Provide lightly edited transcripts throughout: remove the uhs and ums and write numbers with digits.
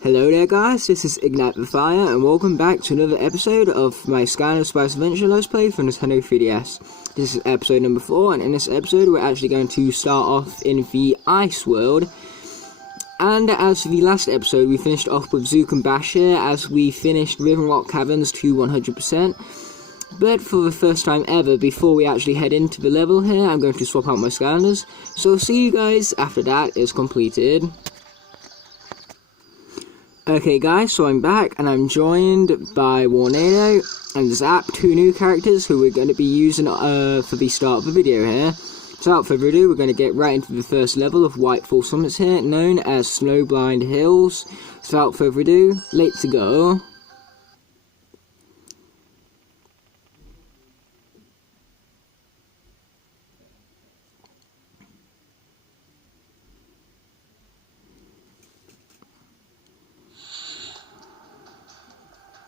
Hello there guys, this is Ignite the Fire and welcome back to another episode of my Skylanders Spyro Adventure Let's Play for Nintendo 3DS. This is episode number 4 and in this episode we're actually going to start off in the Ice World. And as for the last episode we finished off with Zook and Bashir as we finished Riven Rock Caverns to 100%. But for the first time ever, before we actually head into the level here, I'm going to swap out my Skylanders. So I'll see you guys after that is completed. Okay guys, so I'm back and I'm joined by Warnado and Zap, two new characters who we're going to be using for the start of the video here. So without further ado, we're going to get right into the first level of Whitefall Summits here, known as Snowblind Hills. So without further ado, let's go.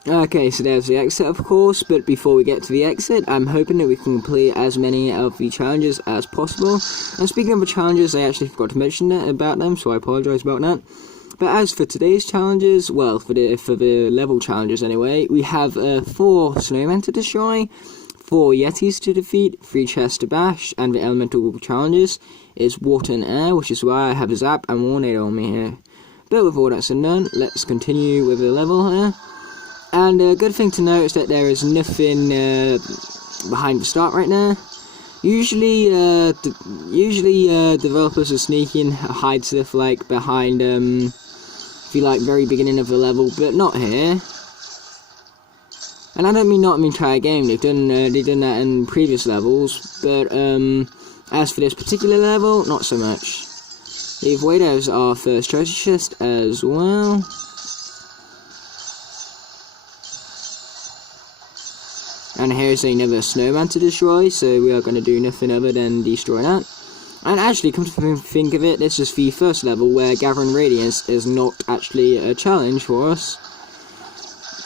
Okay, so there's the exit of course, but before we get to the exit, I'm hoping that we can complete as many of the challenges as possible. And speaking of the challenges, I actually forgot to mention about them, so I apologise about that. But as for today's challenges, well, for the level challenges anyway, we have 4 snowmen to destroy, 4 yetis to defeat, 3 chests to bash, and the elemental challenges is water and air, which is why I have Zap and Warnado on me here. But with all that said and done, let's continue with the level here. And a good thing to note is that there is nothing behind the start right now. Usually developers are sneaking hide stuff like behind the very beginning of the level, but not here. And I don't mean not in the entire game. They've done that in previous levels, but as for this particular level, not so much. Leave away as our first treasure chest as well. And here's another snowman to destroy, so we are going to do nothing other than destroy that. And actually, come to think of it, this is the first level where gathering radiance is not actually a challenge for us.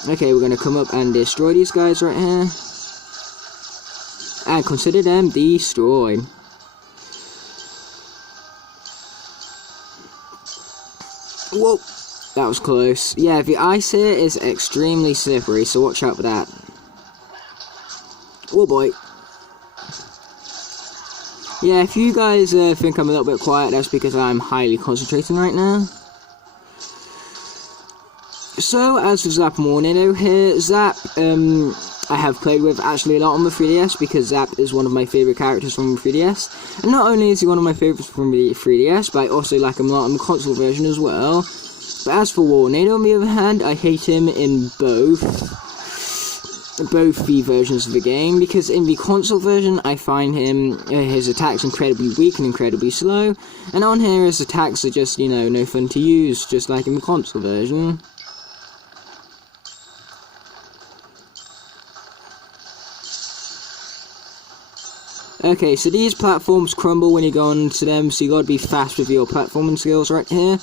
Okay, we're going to come up and destroy these guys right here. And consider them destroyed. Whoa, that was close. Yeah, the ice here is extremely slippery, so watch out for that. Oh boy. Yeah, if you guys think I'm a little bit quiet, that's because I'm highly concentrating right now. So, as for Zap and Warnado here, Zap, I have played with actually a lot on the 3DS, because Zap is one of my favourite characters from the 3DS. And not only is he one of my favourites from the 3DS, but I also like him a lot on the console version as well. But as for Warnado, on the other hand, I hate him in both the versions of the game, because in the console version I find his attacks incredibly weak and incredibly slow, and on here his attacks are just, you know, no fun to use, just like in the console version. Okay, so these platforms crumble when you go onto them, so you gotta be fast with your platforming skills right here.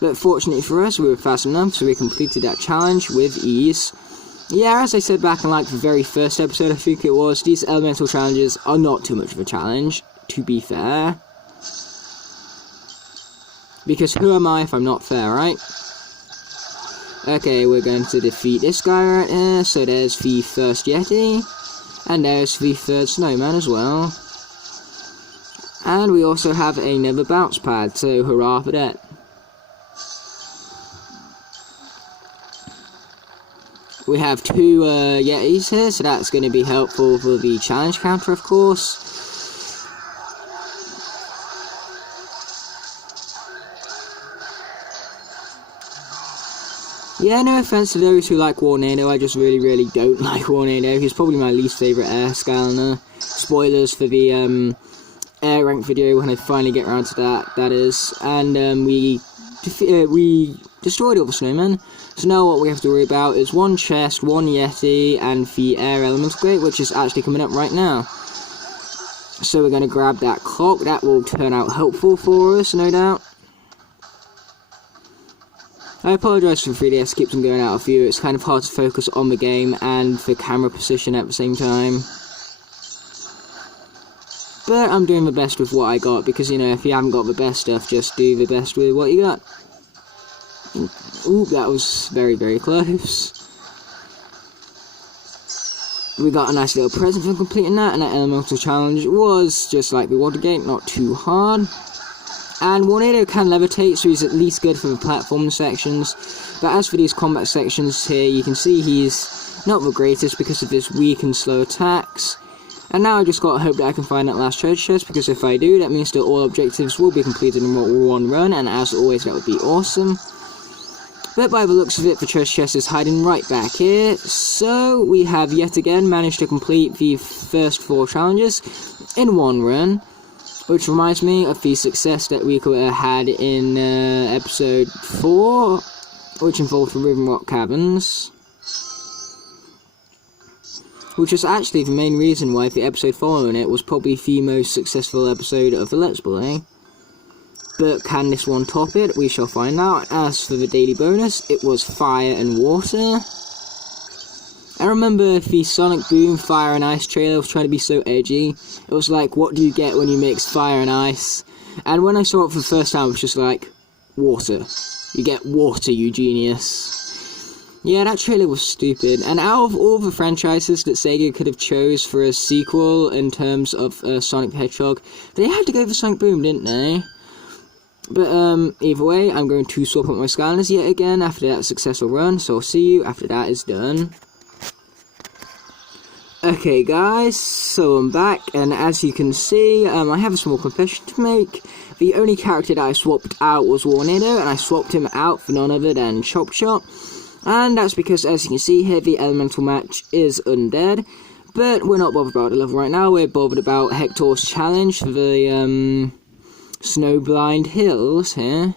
But fortunately for us, we were fast enough, so we completed that challenge with ease. Yeah, as I said back in like the very first episode, I think it was, these elemental challenges are not too much of a challenge, to be fair. Because who am I if I'm not fair, right? Okay, we're going to defeat this guy right here, so there's the first Yeti, and there's the third snowman as well. And we also have another bounce pad, so hurrah for that. We have 2 Yetis here, so that's going to be helpful for the challenge counter, of course. Yeah, no offense to those who like Warnado, I just really don't like Warnado. He's probably my least favourite air Skylander. Spoilers for the air rank video when I finally get around to that is. And we destroyed all the snowmen. So now what we have to worry about is 1 chest, 1 Yeti, and the air elemental crate, which is actually coming up right now. So we're going to grab that clock. That will turn out helpful for us, no doubt. I apologise for the 3DS keeps on going out of view. It's kind of hard to focus on the game and the camera position at the same time. But I'm doing the best with what I got, because, you know, if you haven't got the best stuff, just do the best with what you got. Ooh, that was very, very close. We got a nice little present for completing that, and that elemental challenge was just like the water gate, not too hard. And Warnado can levitate, so he's at least good for the platform sections. But as for these combat sections here, you can see he's not the greatest because of his weak and slow attacks. And now I just gotta hope that I can find that last treasure chest, because if I do, that means that all objectives will be completed in one run, and as always, that would be awesome. But by the looks of it, the treasure chest is hiding right back here, so we have yet again managed to complete the first 4 challenges in one run, which reminds me of the success that we had in episode 4, which involved the Riven Rock Caverns, which was actually the main reason why the episode following it was probably the most successful episode of the Let's Play. But can this one top it? We shall find out. As for the daily bonus, it was fire and water. I remember the Sonic Boom Fire and Ice trailer was trying to be so edgy. It was like, what do you get when you mix fire and ice? And when I saw it for the first time, it was just like, water. You get water, you genius. Yeah, that trailer was stupid. And out of all the franchises that Sega could have chose for a sequel in terms of Sonic the Hedgehog, they had to go for Sonic Boom, didn't they? But either way, I'm going to swap up my Skylanders yet again after that successful run, so I'll see you after that is done. Okay guys, so I'm back, and as you can see, I have a small confession to make. The only character that I swapped out was Warnado, and I swapped him out for none other than Chop Chop. And that's because, as you can see here, the elemental match is undead. But we're not bothered about the level right now, we're bothered about Hector's challenge for the, Snowblind Hills here.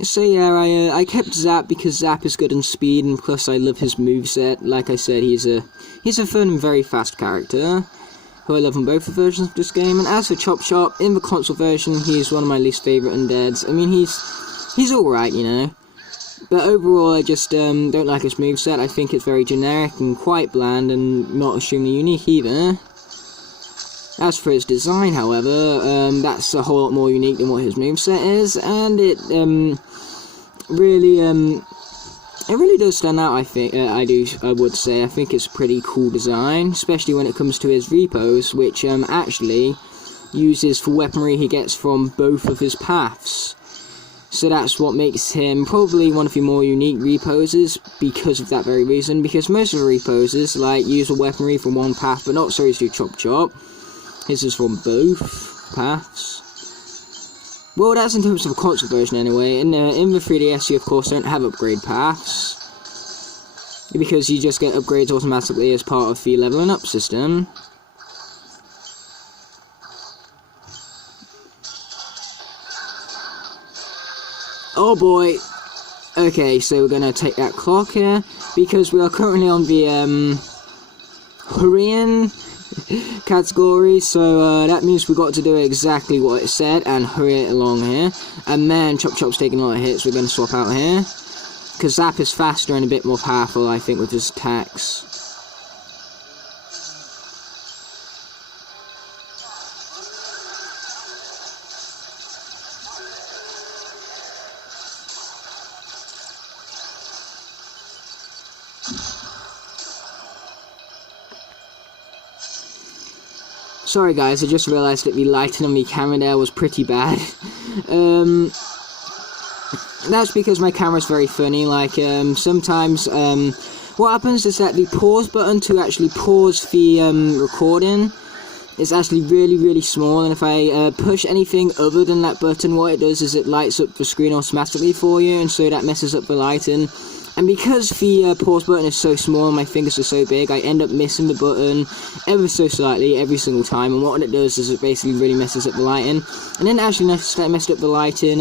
So yeah, I kept Zap because Zap is good in speed, and plus I love his moveset. Like I said, he's a fun and very fast character, who I love in both the versions of this game. And as for Chop Chop, in the console version, he's one of my least favourite undeads. I mean, he's alright, you know. But overall, I just don't like his moveset. I think it's very generic and quite bland and not extremely unique either. As for his design, however, that's a whole lot more unique than what his moveset is, and it really does stand out. I think I would say. I think it's a pretty cool design, especially when it comes to his repos, which actually uses for weaponry he gets from both of his paths. So that's what makes him probably one of the more unique reposes because of that very reason, because most of the reposes like use a weaponry from one path, but not so to Chop Chop. His is from both paths. Well, that's in terms of the console version anyway. In the 3DS you of course don't have upgrade paths, because you just get upgrades automatically as part of the leveling up system. Oh boy. Okay, so we're gonna take that clock here, because we are currently on the Hurrying category, so that means we got to do exactly what it said and hurry it along here. And man, Chop Chop's taking a lot of hits. We're gonna swap out here, because Zap is faster and a bit more powerful, I think, with his attacks. Sorry guys, I just realised that the lighting on the camera there was pretty bad. That's because my camera's very funny. Like, sometimes, what happens is that the pause button to actually pause the recording is actually really small, and if I push anything other than that button, what it does is it lights up the screen automatically for you, and so that messes up the lighting. And because the pause button is so small and my fingers are so big, I end up missing the button ever so slightly every single time, and what it does is it basically really messes up the lighting. And then actually messed up the lighting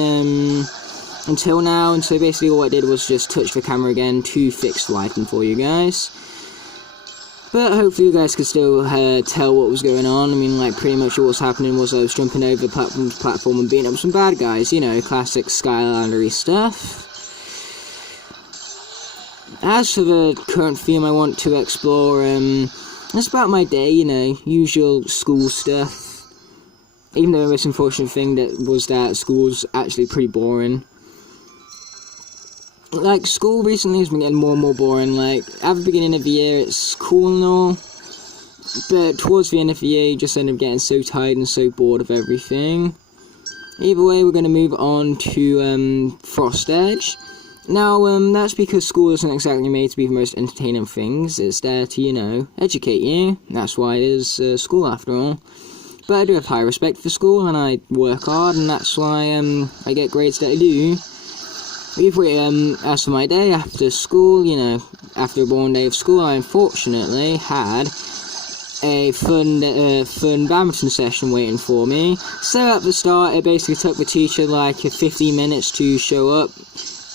until now, and so basically all I did was just touch the camera again to fix the lighting for you guys. But hopefully you guys could still tell what was going on. I mean, like, pretty much all was happening was I was jumping over platform to platform and beating up some bad guys, you know, classic Skylandery stuff. As for the current theme I want to explore, That's about my day, you know, usual school stuff. Even though the most unfortunate thing was that school's actually pretty boring. Like, school recently has been getting more and more boring. Like, at the beginning of the year, it's cool and all, but towards the end of the year, you just end up getting so tired and so bored of everything. Either way, we're going to move on to Frost Edge. Now, that's because school isn't exactly made to be the most entertaining things. It's there to, you know, educate you. That's why it is school, after all. But I do have high respect for school, and I work hard, and that's why I get grades that I do. Either way, as for my day after school, you know, after a boring day of school, I unfortunately had a fun badminton session waiting for me. So at the start, it basically took the teacher like 15 minutes to show up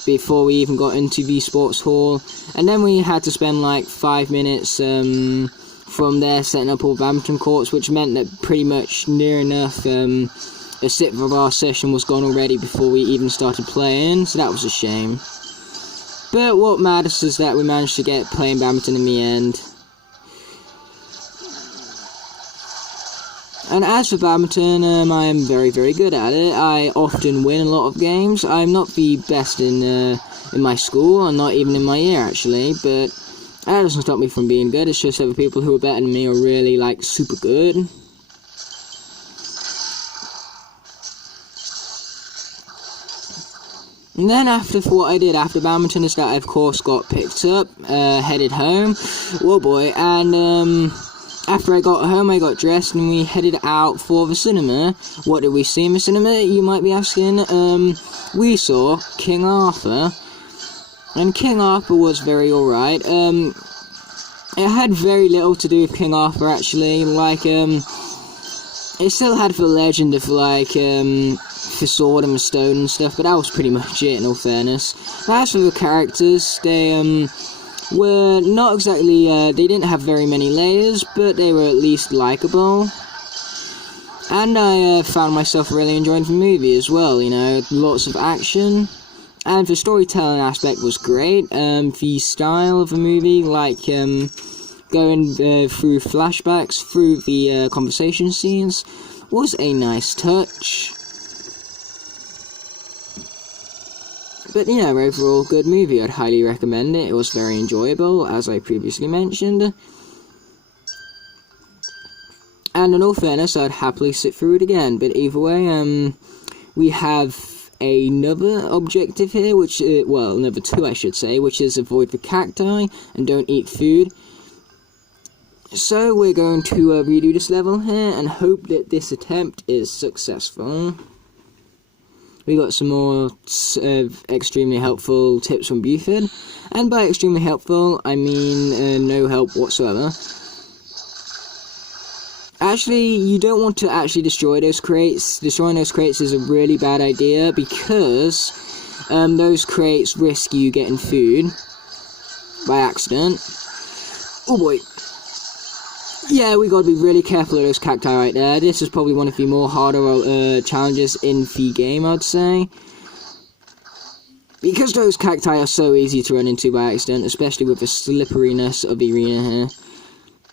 before we even got into the sports hall, and then we had to spend like 5 minutes from there setting up all badminton courts, which meant that pretty much near enough a sixth of our session was gone already before we even started playing, so that was a shame. But what matters is that we managed to get playing badminton in the end. And as for badminton, I am very, very good at it. I often win a lot of games. I'm not the best in my school, and not even in my year, actually, but that doesn't stop me from being good. It's just that the people who are better than me are really, like, super good. And then for what I did after badminton is that I, of course, got picked up, headed home. Oh boy, and, after I got home, I got dressed and we headed out for the cinema. What did we see in the cinema, you might be asking? We saw King Arthur. And King Arthur was very alright. It had very little to do with King Arthur, actually. Like, it still had the legend of, like, the sword and the stone and stuff, but that was pretty much it, in all fairness. But as for the characters, they, were not exactly, they didn't have very many layers, but they were at least likable. And I found myself really enjoying the movie as well, you know, lots of action. And the storytelling aspect was great. The style of the movie, like, going through flashbacks, through the conversation scenes, was a nice touch. But, you know, overall, good movie. I'd highly recommend it. It was very enjoyable, as I previously mentioned. And in all fairness, I'd happily sit through it again. But either way, we have another objective here, which, well, another two, I should say, which is avoid the cacti and don't eat food. So we're going to redo this level here and hope that this attempt is successful. We got some more extremely helpful tips from Buford, and by extremely helpful, I mean no help whatsoever. Actually, you don't want to actually destroy those crates. Destroying those crates is a really bad idea, because those crates risk you getting food by accident. Oh boy. Yeah, we gotta be really careful of those cacti right there. This is probably one of the more harder challenges in the game, I'd say. Because those cacti are so easy to run into by accident, especially with the slipperiness of the arena here.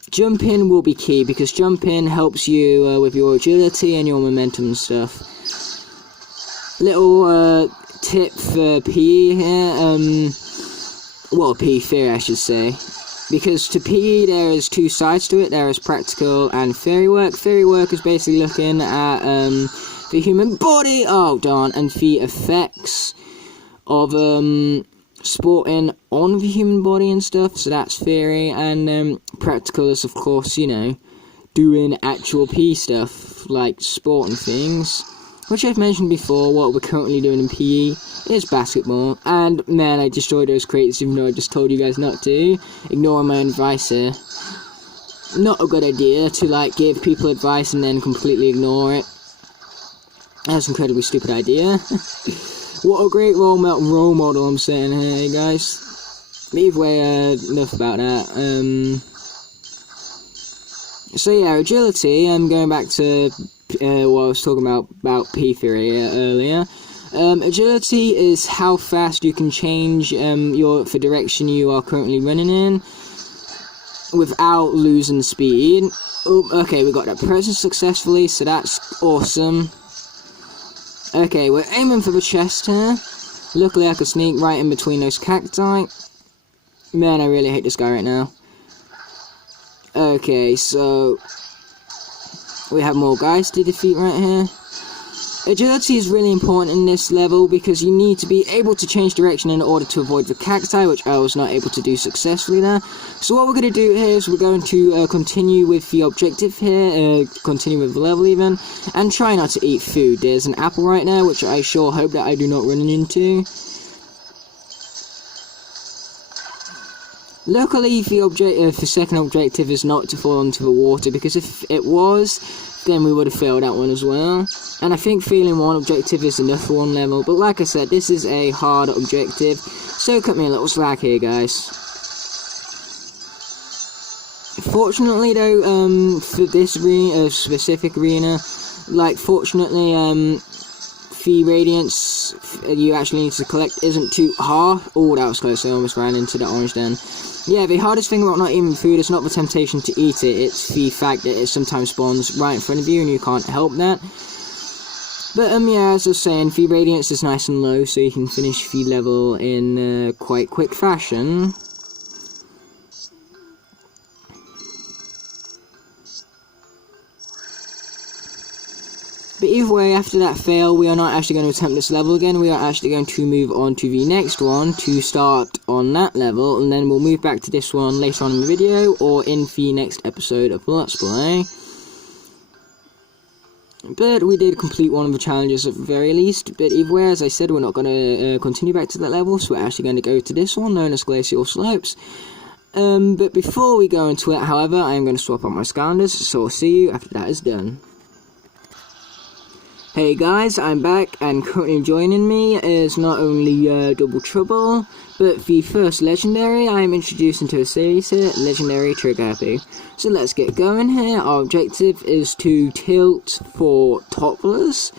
Jumping will be key, because jumping helps you with your agility and your momentum and stuff. Little tip for PE here, well, PE theory I should say. Because to PE there is two sides to it. There is practical and theory work. Theory work is basically looking at the human body, oh darn, and the effects of sporting on the human body and stuff, so that's theory. And practical is, of course, you know, doing actual PE stuff, like sport and things, which I've mentioned before. What we're currently doing in PE is basketball, and man, I destroyed those crates even though I just told you guys not to. Ignoring my own advice here. Not a good idea to, like, give people advice and then completely ignore it. That's an incredibly stupid idea. What a great role model I'm saying here, guys. Either way, enough about that. So yeah, agility, I'm going back to what I was talking about P theory earlier. Agility is how fast you can change the direction you are currently running in. without losing speed. Oh, okay, we got that present successfully, so that's awesome. Okay, we're aiming for the chest here. Luckily I could sneak right in between those cacti. Man, I really hate this guy right now. Okay, so we have more guys to defeat right here. Agility is really important in this level because you need to be able to change direction in order to avoid the cacti, which I was not able to do successfully there. So what we're going to do here is we're going to continue with the objective here, continue with the level even, and try not to eat food. There's an apple right now, which I sure hope that I do not run into. Luckily, the second objective is not to fall into the water, because if it was, then we would have failed that one as well. And I think failing one objective is enough for one level, but like I said, this is a hard objective, so cut me a little slack here, guys. Fortunately though, for this specific arena, like fortunately, the radiance you actually need to collect isn't too hard. Oh, that was close, I almost ran into the orange den. Yeah, the hardest thing about not eating food is not the temptation to eat it, it's the fact that it sometimes spawns right in front of you and you can't help that. But yeah, as I was saying, the radiance is nice and low, so you can finish the level in quite quick fashion. But either way, after that fail, we are not actually going to attempt this level again. We are actually going to move on to the next one to start on that level, and then we'll move back to this one later on in the video or in the next episode of the Let's Play. But we did complete one of the challenges at the very least. But either way, as I said, we're not going to continue back to that level, so we're actually going to go to this one, known as Glacial Slopes. But before we go into it, however, I am going to swap out my Skylanders, so I'll see you after that is done. Hey guys, I'm back, and currently joining me is not only Double Trouble, but the first legendary I am introducing to a series here, Legendary Trigger Happy. So let's get going here. Our objective is to tilt for topplers,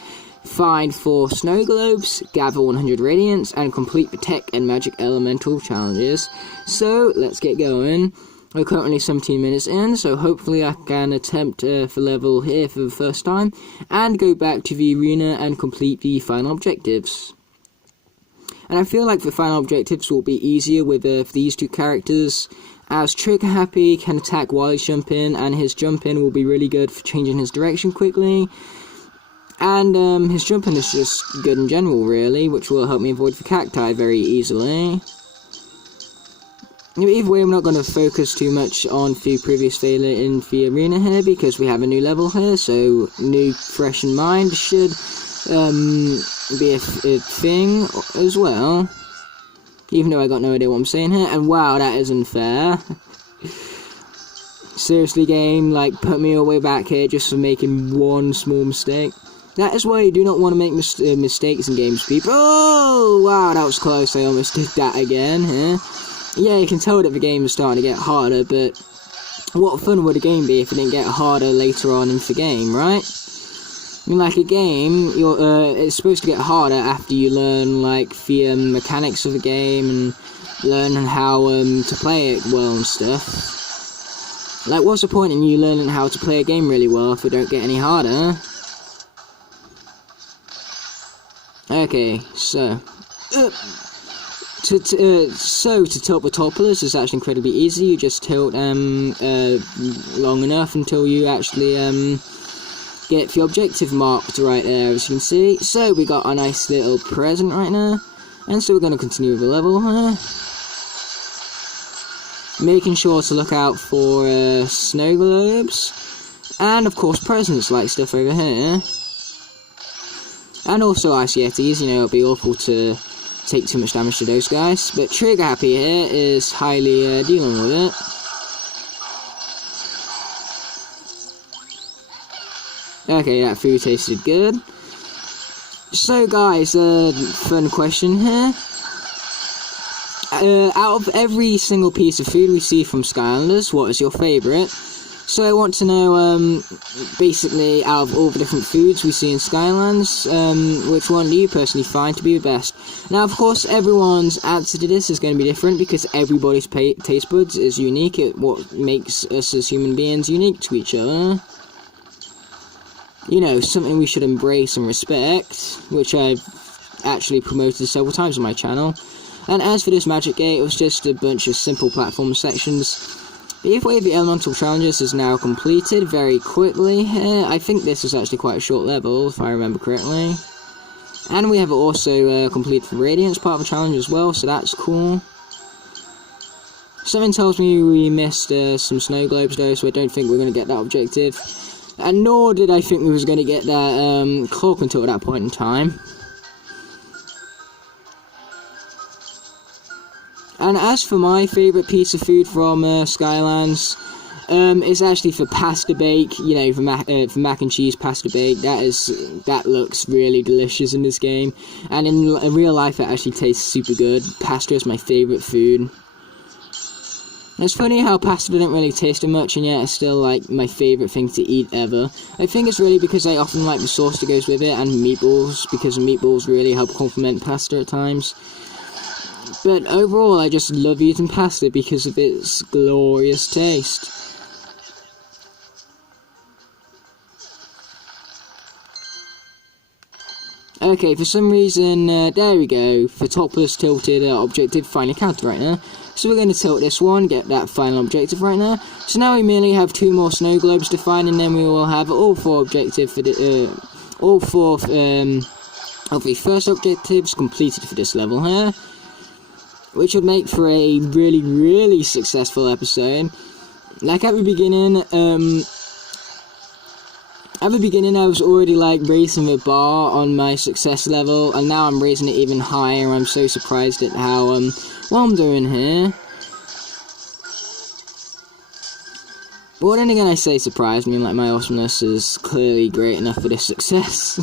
find 4 snow globes, gather 100 radiance, and complete the tech and magic elemental challenges. So let's get going. We're currently 17 minutes in, so hopefully I can attempt the level here for the first time, and go back to the arena and complete the final objectives. And I feel like the final objectives will be easier with these 2 characters, as Trigger Happy can attack while he's jumping, and his jumping will be really good for changing his direction quickly. And his jumping is just good in general, really, which will help me avoid the cacti very easily. Either way, I'm not going to focus too much on the previous failure in the arena here, because we have a new level here, so new, fresh in mind should be a thing as well. Even though I got no idea what I'm saying here, and wow, that is unfair. Seriously, game, like, put me all the way back here just for making one small mistake. That is why you do not want to make mistakes in games, people. Oh, wow, that was close, I almost did that again here. Yeah, you can tell that the game is starting to get harder, but what fun would a game be if it didn't get harder later on in the game, right? I mean, like a game, it's supposed to get harder after you learn, like, the mechanics of the game and learn how to play it well and stuff. Like, what's the point in you learning how to play a game really well if it don't get any harder? Okay, so... to tilt the topplers is actually incredibly easy. You just tilt long enough until you actually get the objective marked right there, as you can see. So we got a nice little present right now, and so we're going to continue with the level here. Making sure to look out for snow globes, and of course presents like stuff over here. And also ice yetis, you know, it'd be awful to take too much damage to those guys, but Trigger Happy here is highly dealing with it. Okay, that food tasted good. So guys, fun question here. Out of every single piece of food we see from Skylanders, what is your favourite? So I want to know, basically, out of all the different foods we see in Skylanders, which one do you personally find to be the best? Now, of course, everyone's answer to this is going to be different, because everybody's taste buds is unique. What makes us as human beings unique to each other. You know, something we should embrace and respect, which I've actually promoted several times on my channel. And as for this Magic Gate, it was just a bunch of simple platform sections. The giveaway of the elemental challenges is now completed very quickly. I think this is actually quite a short level, if I remember correctly. And we have also completed the Radiance part of the challenge as well, so that's cool. Something tells me we missed some snow globes though, so I don't think we're going to get that objective. And nor did I think we was going to get that cloak until that point in time. And as for my favourite piece of food from Skylands, it's actually for pasta bake. You know, for mac and cheese pasta bake. That looks really delicious in this game, and in real life it actually tastes super good. Pasta is my favourite food. And it's funny how pasta didn't really taste much, and yet it's still like my favourite thing to eat ever. I think it's really because I often like the sauce that goes with it, and meatballs, because meatballs really help complement pasta at times. But overall, I just love eating pasta because of its glorious taste. Okay, for some reason, there we go. The topless tilted objective finally counted right now. So we're going to tilt this one, get that final objective right now. So now we merely have 2 more snow globes to find, and then we will have all 4 objectives for the all 4 of the first objectives completed for this level here. Which would make for a really, really successful episode. Like at the beginning, I was already like raising the bar on my success level, and now I'm raising it even higher. I'm so surprised at how what I'm doing here. But then again, I say surprised. I mean, like, my awesomeness is clearly great enough for this success.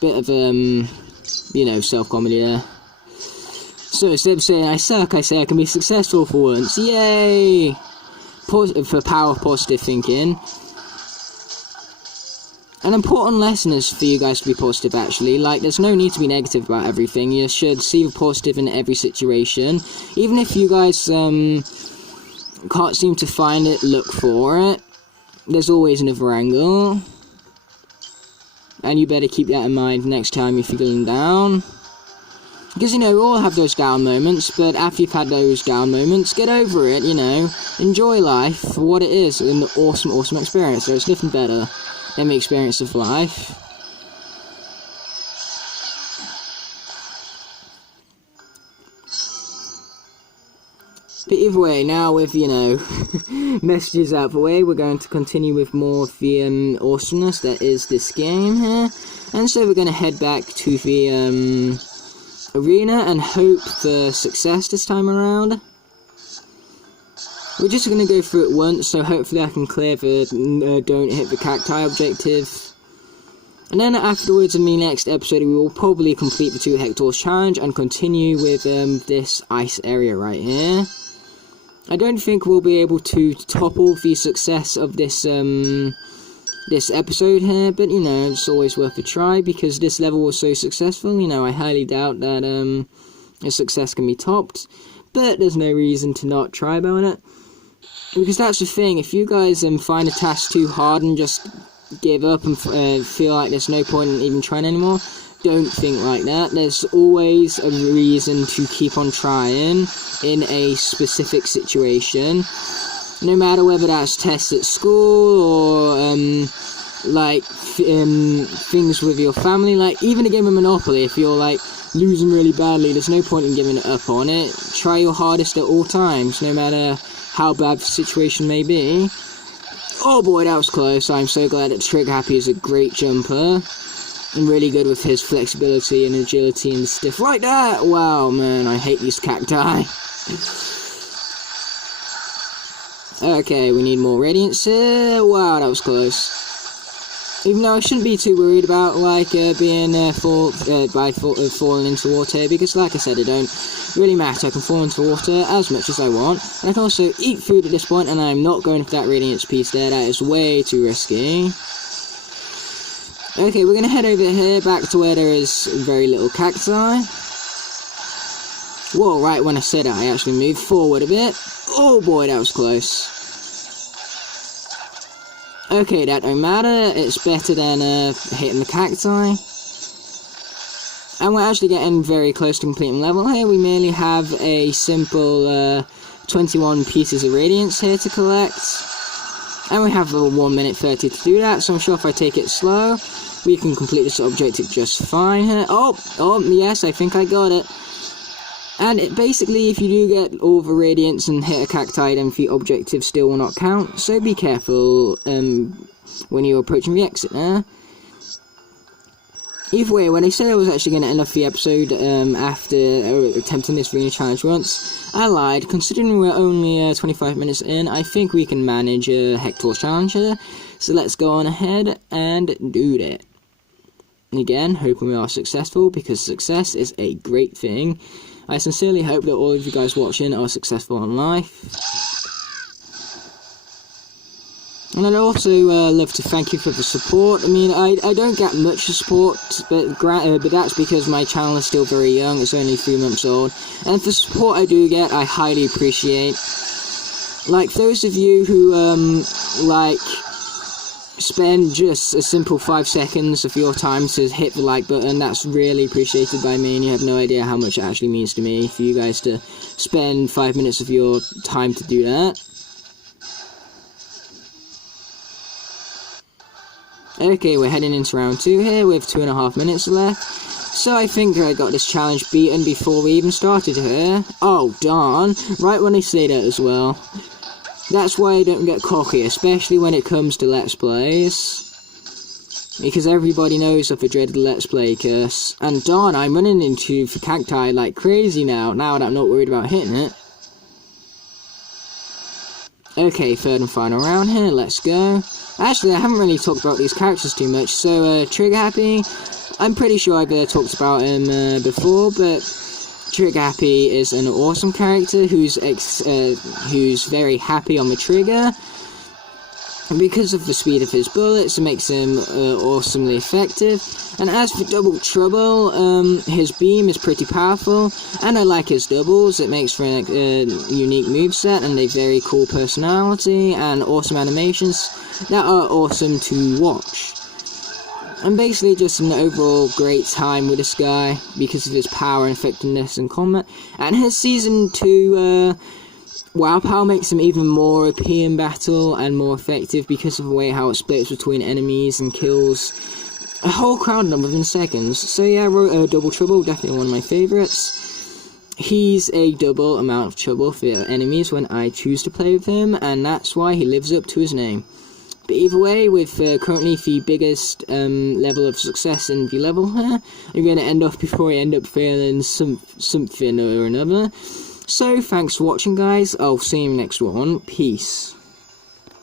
Bit of you know, self-comedy there. So instead of saying I suck, I say I can be successful for once. Yay! For power of positive thinking. An important lesson is for you guys to be positive, actually. Like, there's no need to be negative about everything. You should see the positive in every situation. Even if you guys can't seem to find it, look for it. There's always another angle. And you better keep that in mind next time you're feeling down. Because, you know, we all have those down moments, but after you've had those down moments, get over it, you know. Enjoy life for what it is, an awesome, awesome experience. There's nothing better than the experience of life. But either way, now with, you know, messages out of the way, we're going to continue with more of the awesomeness that is this game here. And so we're going to head back to the arena and hope for success this time around. We're just going to go through it once, so hopefully I can clear the don't hit the cacti objective. And then afterwards in the next episode we will probably complete the 2 hectares challenge and continue with this ice area right here. I don't think we'll be able to topple the success of this this episode here, but you know, it's always worth a try because this level was so successful. You know, I highly doubt that a success can be topped, but there's no reason to not try about it. Because that's the thing, if you guys find a task too hard and just give up and feel like there's no point in even trying anymore, don't think like that. There's always a reason to keep on trying in a specific situation. No matter whether that's tests at school or like things with your family, like even a game of Monopoly, if you're like losing really badly, there's no point in giving it up on it. Try your hardest at all times, no matter how bad the situation may be. Oh boy, that was close. I'm so glad that Trick Happy is a great jumper and really good with his flexibility and agility and stuff like that. Wow, man, I hate these cacti. Okay, we need more radiance here. Wow, that was close. Even though I shouldn't be too worried about like being falling into water, because like I said, I don't really matter. I can fall into water as much as I want, and I can also eat food at this point, and I'm not going for that Radiance piece there. That is way too risky. Okay, we're going to head over here, back to where there is very little cacti. Whoa, right when I said it, I actually moved forward a bit. Oh boy, that was close. Okay, that don't matter. It's better than hitting the cacti. And we're actually getting very close to completing level here. We merely have a simple 21 pieces of Radiance here to collect. And we have 1 minute 30 to do that, so I'm sure if I take it slow, we can complete this objective just fine here. Oh, yes, I think I got it. And basically, if you do get all the Radiance and hit a cacti, then the objective still will not count, so be careful when you're approaching the exit there. Either way, when I said I was actually going to end off the episode after attempting this arena challenge once, I lied. Considering we're only 25 minutes in, I think we can manage a Hector's challenge here. So let's go on ahead and do that. And again, hoping we are successful, because success is a great thing. I sincerely hope that all of you guys watching are successful in life. And I'd also love to thank you for the support. I mean, I don't get much support, but that's because my channel is still very young. It's only 3 months old. And the support I do get, I highly appreciate. Like, those of you who, spend just a simple 5 seconds of your time to hit the like button, that's really appreciated by me, and you have no idea how much it actually means to me for you guys to spend 5 minutes of your time to do that. Okay, we're heading into round 2 here with 2.5 minutes left. So I think I got this challenge beaten before we even started here. Oh, darn. Right when I say that as well. That's why I don't get cocky, especially when it comes to Let's Plays. Because everybody knows of the dreaded Let's Play curse. And darn, I'm running into the cacti like crazy now that I'm not worried about hitting it. Okay, third and final round here, let's go. Actually, I haven't really talked about these characters too much, so Trigger Happy, I'm pretty sure I've talked about him before, but Trigger Happy is an awesome character who's very happy on the trigger. And because of the speed of his bullets, it makes him awesomely effective. And as for Double Trouble, his beam is pretty powerful, and I like his doubles. It makes for a unique moveset and a very cool personality and awesome animations that are awesome to watch. And basically just an overall great time with this guy because of his power and effectiveness in combat. And his Season 2 WoW power makes him even more OP in battle and more effective because of the way how it splits between enemies and kills a whole crowd of them within seconds. So yeah, Double Trouble, definitely one of my favourites. He's a double amount of trouble for enemies when I choose to play with him, and that's why he lives up to his name. But either way, with currently the biggest level of success in the level here, I'm going to end off before I end up failing something or another. So, thanks for watching, guys. I'll see you in the next one. Peace.